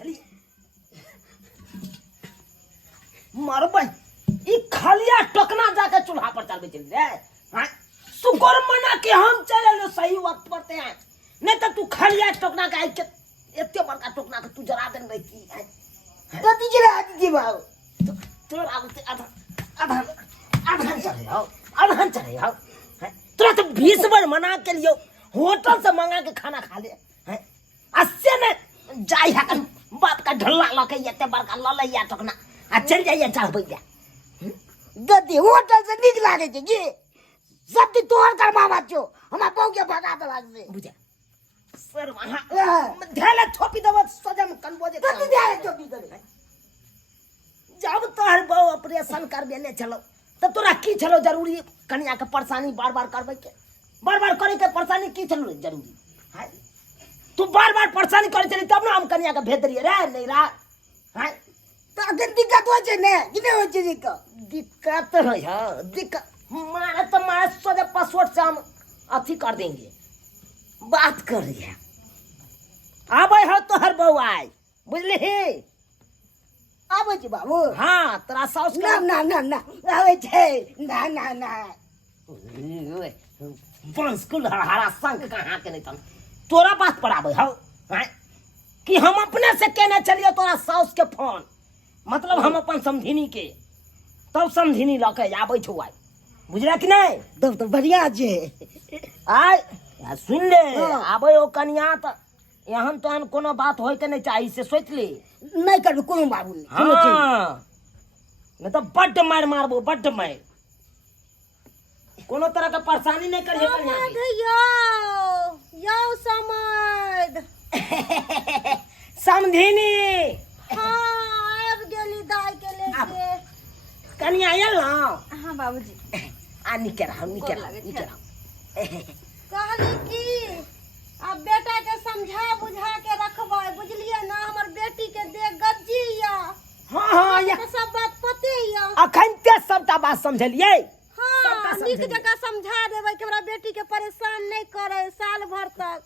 बुझली मरबै ई खलिया टोकना जाके चूल्हा पर चलबे चल रे हां शुक्र मना के हम चले सही वक्त पर ते नहीं तो तू खलिया टोकना के के एते बड़का टोकना के तू जरा देन रही की तो दीजिए दीजिए बाबू तो आते आधा आधा आधा चले आओ आधा चले आओ तोरा तो 20 बार मना के लियो होटल से मंगा के खाना खा ले हैं अस्से ने जाई है बाप का ढल्ला लके एते बड़का ललैया टोकना आ चल जाइए चाहबै जा गद्दी होटल से नीक लागे छै की सब ती तोहर कर मामा छो हमरा बहु के भगा दे लागसे बुझा सर वहां ढेले थोपी देब सजा में कनबो जे कति ढेले थोपी देब जब तोहर बहु ऑपरेशन करबे ने चलो तो तोरा की चलो जरूरी कन्या के परेशानी बार-बार करबै के बार-बार करे के परेशानी की चलो जरूरी है तू बार-बार परेशानी करे चली तब ना हम कन्या के भेज दिए रे नहीं रा है तो अगर दिक्कत हो जे ने कि नहीं हो जे दिक्कत है हां दिक्कत मारे तो मारे सोचे पासवर्ड से हम अथी कर देंगे बात कर रही है आबै हो तोहर बहू आय बुझली आबै छी बाबू हां तोरा साउस ना ना ना ना आबै छै ना ना ना बंस कुल हरा संग कहां के नहीं तोरा बात पर आबै हो हैं कि हम अपने से कहने चलिए तोरा साउस के फोन मतलब हम अपन समधिनी के तब समधिनी लके आबै छौ आय बुझला कि नहीं तब तो बढ़िया छे आय सुन ले आबै ओ कन्या त एहन तहन कोनो बात होय के नहीं चाही से सोच ले नहीं कर कोनो बाबू नहीं मैं तो बड्ड मार मारबो बड्ड मार कोनो तरह का परेशानी नहीं करिए कन्या यो समझ समधिनी हां आब गेली दाई के लेके कन्या आयल ना हां बाबूजी आ निकल कहली की अब बेटा के समझा बुझा के रखबै बुझलिए ना हमर बेटी के देख गज्जी या हां या सब बात पते या अखन ते सबटा बात समझलिए हां नीक जगह समझा देबै कि हमरा बेटी के परेशान नहीं करे साल भर तक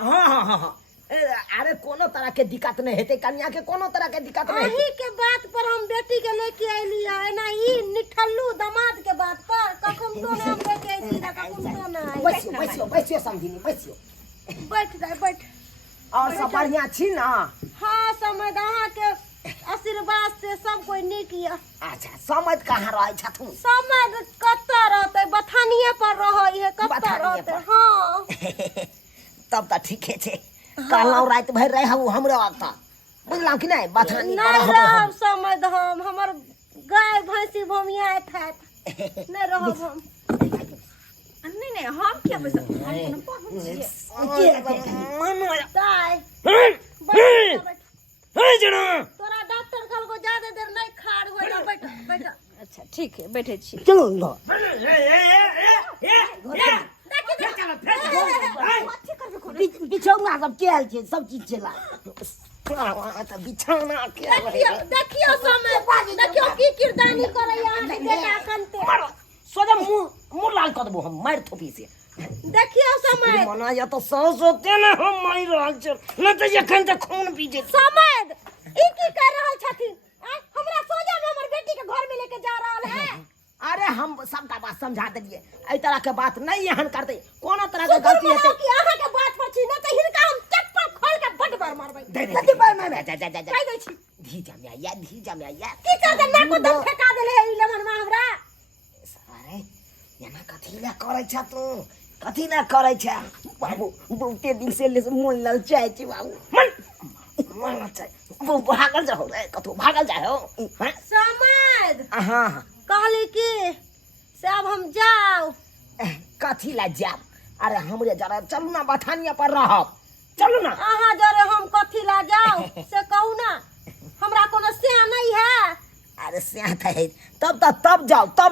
हां हां हां अरे कोनो तरह के दिक्कत नहीं हेते कन्या के कोनो तरह के दिक्कत नहीं अही के बात पर हम बेटी के लेके आइली है ना ई निठल्लू दामाद के बात पर कखन तो ना हम लेके आइली ना कखन तो ना बैसियो समझिनी बैसियो बैठ जाए बैठ और सब बढ़िया छी ना हां समझ अहाँ के आशीर्वाद से सब कोई नीक या अच्छा समझ कहां रहै छथुन समझ कत्ता रहते बथानिए पर रहै है कत्ता रहते हां तब त ठीके छे कहलौ रात भर रहू हमरो आता बुझलौ कि नहीं बथानी पर रहब समझ हम हमर गाय भैंसी भमिया था नहीं रहब हम नहीं हम क्या बस हम कोनो दाई हे जना तोरा डॉक्टर कल को ज्यादा देर नहीं खाड़ हो जा बैठ बैठ अच्छा ठीक है बैठे छी चलो लो बिछौना सब केल छे सब चीज चला त बिछौना के देखियो समय देखियो की किरदानी करे यहां के बेटा कनते सोजा मुंह लाल कर देबो हम मार थोपी से देखियो समय मना या तो सौ सोते ना हम मार रहल छ न त एखन त खून पी जे समय ई की कर रहल छथिन हमरा सोजा में हमर बेटी के घर में लेके जा रहल है अरे हम सबका बात समझा देलिए ए तरह के बात नहीं एहन करते कोनो तरह के गलती हेते कि अहाँ के बात पर छी न त हिनका हम चप्पल खोल के बड बार मारबै कति बार मारबै जा कह दै छी धीजा में आया की कर दे ना को दम फेका देले ई लेमन में हमरा अरे एना कथि ला करै छ तू कथि ला करै छ बाबू बहुते दिन से मोन ललचाय छी बाबू मन छै वो भागल जाओ रे कतो भागल जाओ हैं समझ हां कहली की से अब हम जाओ कथी ला जाब अरे हमरे जरा चलू ना बथानिया पर रहब चलू ना अहाँ जरे हम कथी ला जाओ से कहू ना हमरा कोनो से नहीं है अरे से है तब जाओ तब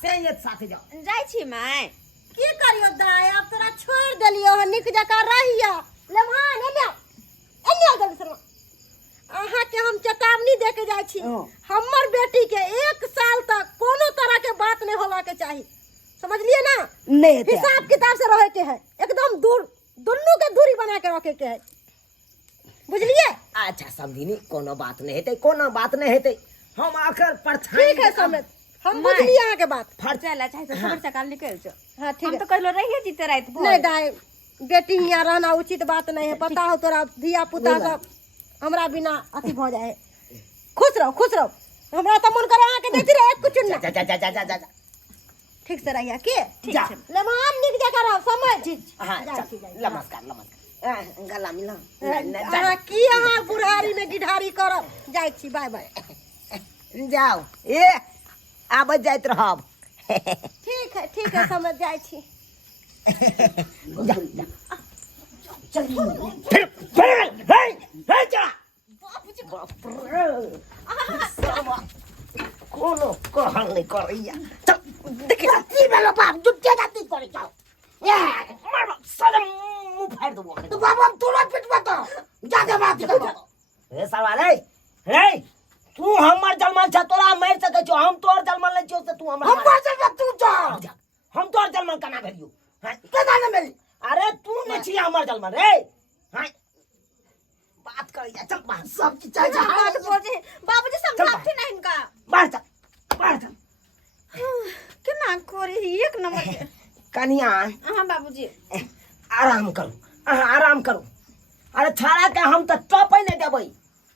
से ये साथे जाओ जाई छी मैं की करियो दाई अब तोरा छोड़ देलियो ह निक जका रहियो ले भान एने जल्दी से अहाँ के हम चेतावनी दे के जाई छी हमर बेटी के 1 साल तक कोनो तरह के बात नहीं होवा के चाहिए समझलिए ना नहीं हिसाब किताब से रहे के है एकदम दूर दोनों के दूरी बना के रखे के है बुझलिए अच्छा समझिनी कोनो बात नहीं हेतै कोनो बात नहीं हेतै हम आकर परछाई ठीक है समेत हम बुझली अहाँ के बात चला चाहे तो खबर चकाल निकल जो हाँ ठीक हम है तो कहलो रहिए जीते रात भर नहीं दाई बेटी यहाँ रहना उचित बात नहीं है पता हो तोरा धिया पुता सब हमरा बिना अति भ जाए खुश रहो हमरा तो मन करे अहाँ के देती रहे कुछ जा ना जा जा जा जा जा ठीक से रहिया के जा लेमान निक जगह रहो समय हाँ नमस्कार गला मिला अहाँ की अहाँ बुढ़ारी में गिढ़ारी करब जाइ छी बाय बाय जाओ ए आबत जाइत रहब ठीक है समझ जाइ छी जा जा चल फिर हे चला बाप रे सामा कोनो कहल नहीं करैया चल देखे की भेलो बाप जुटे जाती करे जाओ ये मार सदम मुंह फाड़ दो तो बाबा तू ना पिटवा तो जाके बात कर ए साला रे तू हमर जलमल छ तोरा मार सके छो हम तोर जलमल नहीं छो त तू हमर हम मार सके तू जा हम तोर जलमल कना भेलियो हां केना न मिली अरे तू ने छी हमर जलमल रे हां बात कर जा चल बात सब की चाहे बात बोले बाबूजी समझाते ना इनका बाहर चल केना करे एक नंबर के कन्या हां बाबूजी आराम करो अरे छाड़ा के हम तो टपै नहीं देबै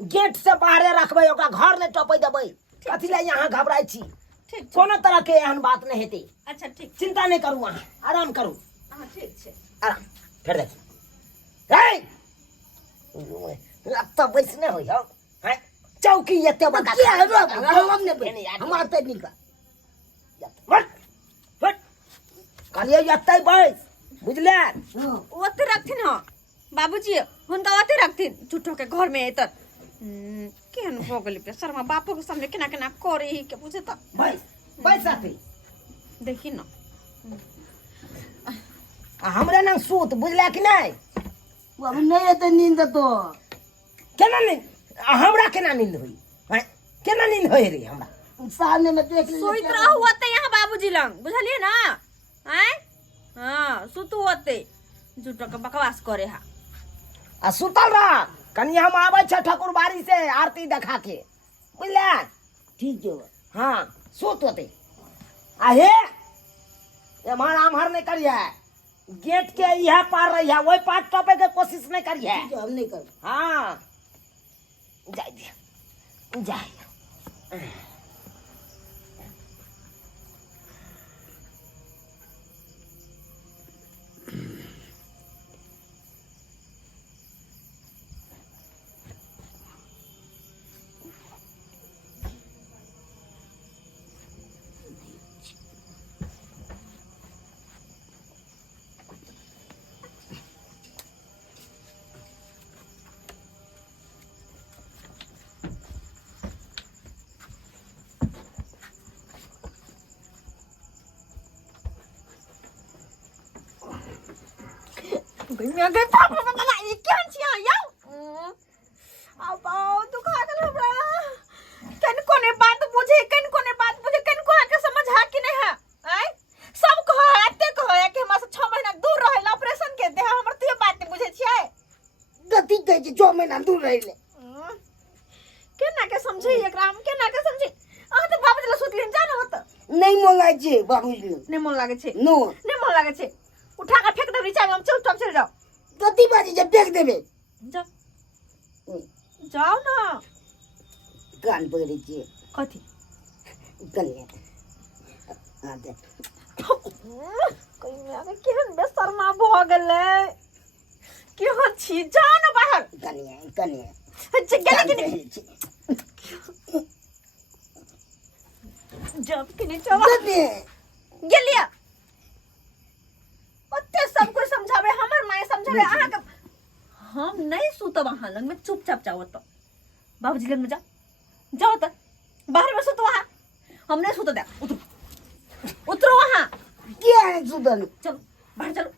गेट से बाहर रखबै ओकरा घर नहीं टपै देबै कथि ला यहाँ घबराई छी ठीक कोनो तरह के एहन बात नहीं हेतै अच्छा ठीक चिंता नहीं करू अहाँ आराम करू हां ठीक छे आराम फेर देख हे लगता बैस नहीं होई हो हैं चौकी एते बता के हम ने बने हम आते निका हट कहलिए एते बैस बुझले ओते रखथिन हां बाबूजी हुनका ओते रखथिन झूठो के घर में एत केहन हो गेल पे शर्मा बापू के सामने केना केना करे ही के पूछे त बैस आते देखी न हमरे नंग सूत बुझले कि नहीं वो अभी नहीं रहते नींद तो केना नहीं हमरा केना नींद होई हैं केना नींद होई रे हमरा सामने में देख सोइत रहू होते यहाँ बाबूजी लंग बुझलिए ना हैं हां सुतू होते झूठो के बकवास करे हा आ सुतल रह कनी हम आबै छ ठकुरबाड़ी से आरती देखा के बुझले ठीक है हाँ सुत होते आहे एमहर आमहर नहीं करिए गेट के यह पार रहिए वही पार टपे के कोशिश नहीं करिए ठीक है हम नहीं कर हाँ जाइए मैं गई पापा ये क्या छिया यार अब दुखा गल हमरा कन कोने बात बुझे कन कोने बात बुझे कन को आके समझ आ कि नहीं है आई सब कहो आते कहो कि हमरा से 6 महीना दूर रहल ऑपरेशन के दे हमर तो ये बात बुझे छिए गति कह जे 6 महीना दूर रहिले केना के समझे एकरा हम केना के समझे आ तो बाबूजी ल सुतलिन जानो होत नहीं मन लागे छे बाबूजी नहीं मन लागे छे नो नहीं मन लागे छे उठा के फेंक दे नीचे में हम चल जाओ गति बाजी जब देख देबे जाओ जाओ ना कान पकड़े छे कथी कन्या हां दे कोई मेरे केहन बेशर्मा भ गेलै केहन छी जाओ ना बाहर कन्या गेले कि नहीं जब कि नहीं चला गेलिया ओते सब कोई समझावे हमर माय समझावे अहाँ के हम नहीं सुतब अहाँ लंग में चुपचाप जाओ तो बाबूजी लंग में जाओ तो बाहर में सुतो वहाँ हम नहीं सुतो दे उतरो वहाँ क्या है सुदन चलो बाहर चलो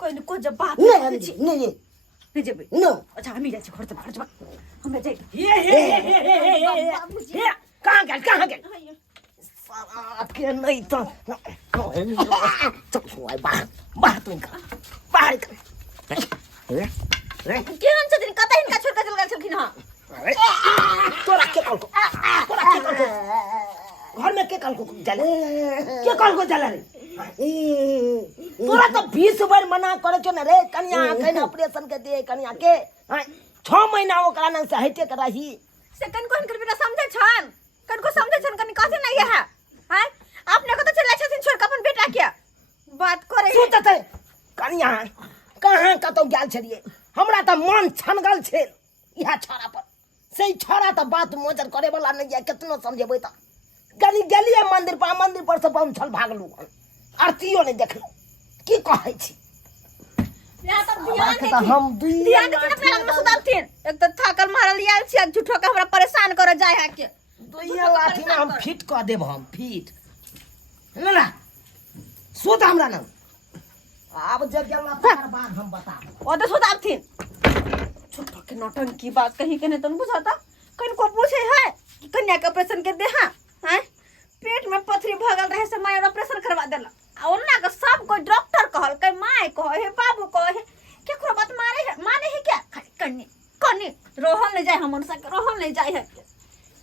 कोई न कोई जब बात नहीं जेबे नो अच्छा हम ही जाए घर से बाहर जब हम जाए ये कहाँ गए साला के नहीं तो चल बाहर तुम बाहर केहन छथिन कतै हिनका छोड़ के चल गेल छलखिन कल को जले के कल को जले रे तोरा तो 20 बार मना करे छ न रे कन्या कहीं ऑपरेशन के दे कन्या के 6 महीना ओकरा न से हटे के रही से कनको हिनकर बेटा समझे छन कनको समझे छन कनी कसे नहीं है हैं अपने को तो चला छथिन छोड़ के अपन बेटा के बात करे सोचते कन्या कहां कतो गेल छलिए हमरा त मन छनगल छे इहा छोरा पर से छोरा त बात मोजर करे वाला नहीं है कितनो समझेबै त गली गेलिए मंदिर पर से पहुंचल भागलू आरतियो नहीं देखलू की कहै छी या तब ध्यान त हम दुई ध्यान दे अपने लग में सुदाबथिन एक तो थाकल मारल आयल छी झूठो के हमरा परेशान करे जाय है के दुई लाठी में हम फिट क देब हम फिट ना सुत हमरा न अब जब गेला तार बाद हम बता ओ तो सुदाबथिन झूठो के नौटंकी बात कहीं के नहीं तन बुझाता कहीं को पूछे है कि कन्या के ऑपरेशन के दे हां हैं पेट में पथरी भगल रहे से माय ऑपरेशन करवा देला आ ओन्ना के सब कोई डॉक्टर कहल के माय कहे हे बाबू कहे केकरो बात माने है क्या कन्नी रोहन ले जाय हमन से रोहन ले जाय है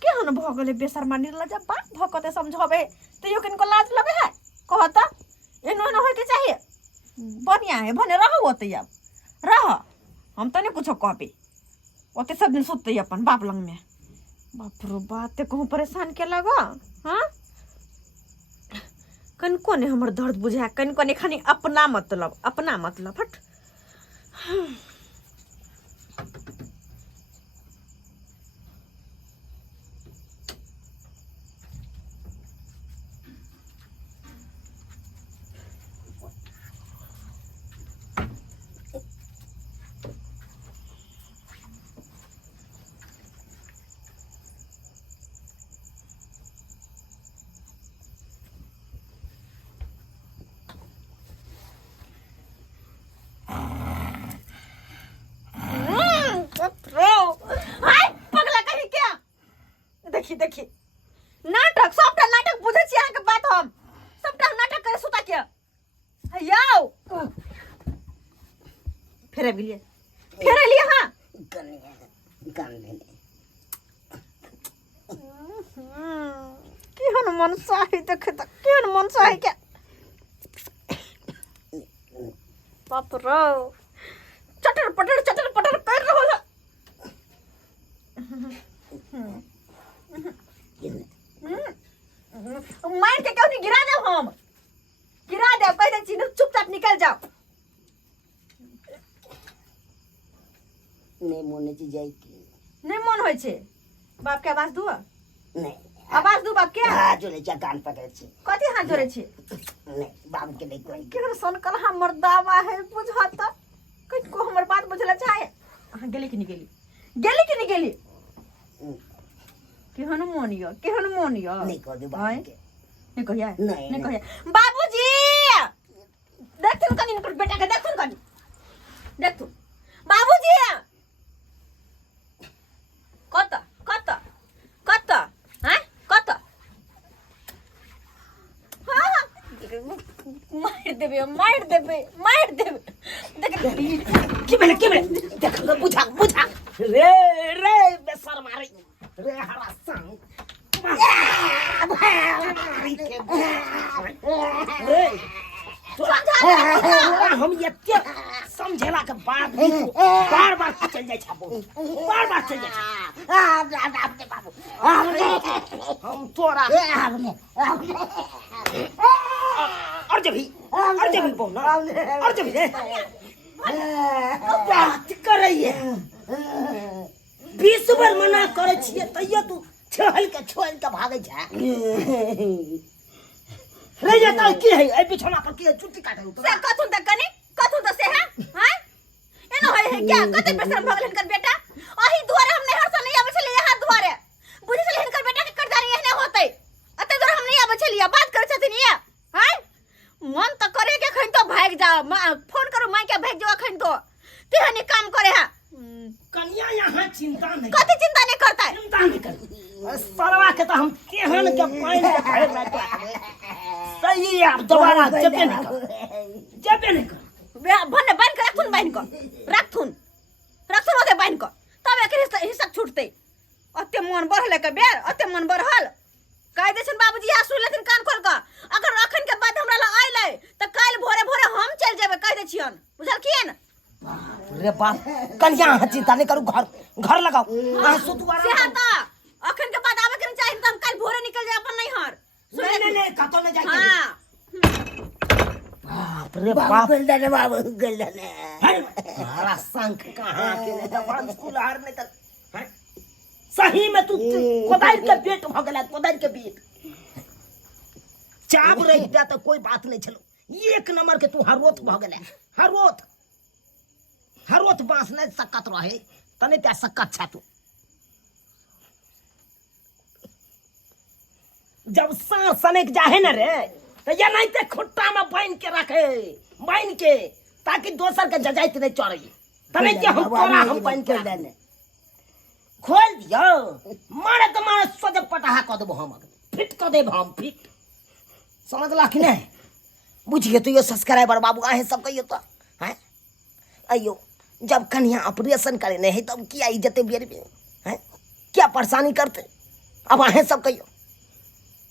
के हन भगले बेशर्मा निर्लज्जा बात भकते समझबे तइयो किनको लाज लगे है कहता एनो न होय के चाहिए बढ़िया है भने रहो ओते अब रह हम तो नहीं कुछ कहबे ओते सब दिन सुतते अपन बाप लंग में बाप रो बात ते कहूं परेशान के लगा हां कनको ने हमर दर्द बुझा कनको ने खानी अपना मतलब हट देखी नाटक सबटा नाटक बुझे छी अहाँ के बात हम सबटा नाटक करे सुता के यौ फेरे लिए हां केहन मन चाही देखे त केहन मन चाही के बाप रो चटर पटर कर रहो है मार के क्यों नहीं गिरा दे पहले चीनू चुपचाप निकल जाओ नहीं मोने जी जाई की नहीं मन होय छे बाप के आवाज दुआ नहीं आवाज दू बाप के हां जोरे चा कान पकड़ छी कथि हाथ जोरे छे नहीं बाप के नहीं कोई केहन सन कल हमर दावा है बुझाता कहीं को हमर बात बुझला चाहे हां गेली कि नहीं गेली केहन मोनियो नहीं कह दे बाप के नहीं कहिया नहीं कहिया बाबूजी देखथुन कनी इनकर बेटा के देखथुन बाबूजी कत हैं कत हां मार देबे देख के बेले देख बुझा रे बेसर मारी रे हरा संग हम ये समझेला के बाद बार चल जाए छापो बार चल जाए बाबू हम तोरा और जब भी बोलना और जब भी बात कर रही है 20 बार मना करे छिए तैयो तू छोड़ के भागे जा रे ये तो की है ए बिछौना पर की चुट्टी काटे तो से कथुन त से है हैं एनो है क्या कते बेशरम भगल हिनकर बेटा अही दुआरे हम नहीं हरसा नहीं आबे छलिए हाथ दुआरे बुझी छलिए हिनकर बेटा के करदारी एहने होतै अते दूर हम नहीं आबे छलिए बात करे छथिन ये हैं मन त करे के खन तो भाग जा फोन करू माई के भाग जो खन तो तेहने काम करे है कन्या यहाँ चिंता नहीं कथि चिंता नहीं करता है चिंता नहीं कर सरवा के तो हम केहन के पानी के भर में सही है अब दोबारा जबे नहीं कर भन्ने बाइन कर राखथुन ओते बाइन कर तब एक हिस्सा छूटते अते मन बढ़ले के बेर अते मन बढ़ल कह दे छन बाबूजी आ सुन लेकिन कान खोल के अगर अखन के बाद हमरा ला आइले त काल भोरे भोरे हम चल जेबे कह दे छियन बुझल किए न रे बाप कन्या चिंता नहीं करू घर लगाओ सो तू से हाता अखन के बाद आवे के चाहिए त हम काल भोरे निकल जाए अपन नहीं हर नहीं कतो में जाके हां बाप रे बाबू बाप गलदाने बाबू गलदाने हमारा संख कहाँ के नहीं तो बड़ा स्कूल हार नहीं तो हैं? सही में तू कोदार के पेट भ गेला कोदार के पेट चाप रही जा तो कोई बात नहीं चलो एक नंबर के तू हरोत भ गेला हरोत बांस नहीं सकत रहे तने त्या सकत छा तू जब सांस सनेक जाहे न रे तो ये नहीं ते खुट्टा में बांध के ताकि दोसर के जजाइत नहीं चढ़ी तने के हम तोरा हम बांध के देने खोल दियो मारे तो मारे सोजे पटाहा क देबो हम फिट क देब हम फिट समझला कि नहीं बुझिए तो ये सब्सक्राइबर बाबू आहे सब कहियो तो हैं अयो जब कन्या ऑपरेशन करे नहीं है तब क्या इज्जत बेर में हैं क्या परेशानी करते अब आहे सब कहियो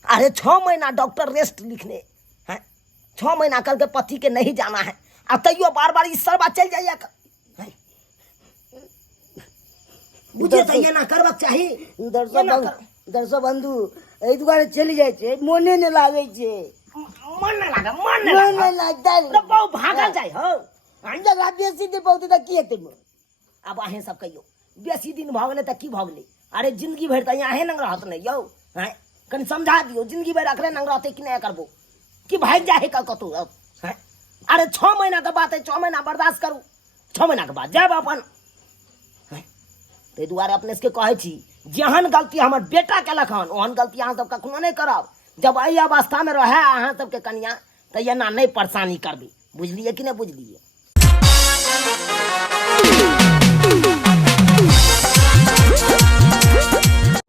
अरे 6 महीना डॉक्टर रेस्ट लिखने हैं 6 महीना कल के पति के नहीं जाना है अब तैयो बार बार इस सरबा चल जाइए बुझे तो ये ना करबक चाहिए दर्शक बंधु एहि दुआरे चलि जाइ छै मोने नहि लागै छै मन नहीं लगता तो बहु भागल जाए हो जगह बेसी दे बहुते त की हेतै अब आहे सब कहियो बेसी दिन भ गेलै त की भ गेलै अरे जिंदगी भर त यहाँ नंग रहत नहीं यो हैं कनी समझा दियो जिंदगी भर अखरे नंग रहते कि नहीं करबो कि भाग जाए कतौ हैं अरे 6 महीना के बात है 6 महीना बर्दाश्त करू 6 महीना के बाद जाब अपन ते दुआरे अपने से कहे छी जेहन गलती हमर बेटा केलक हन ओहन गलती अहाँ सब कखनो नहीं करब जब एहि अवस्था में रहे अहाँ सबके कनिया त एना नहीं परेशानी करबी बुझलिए कि नहीं बुझलिए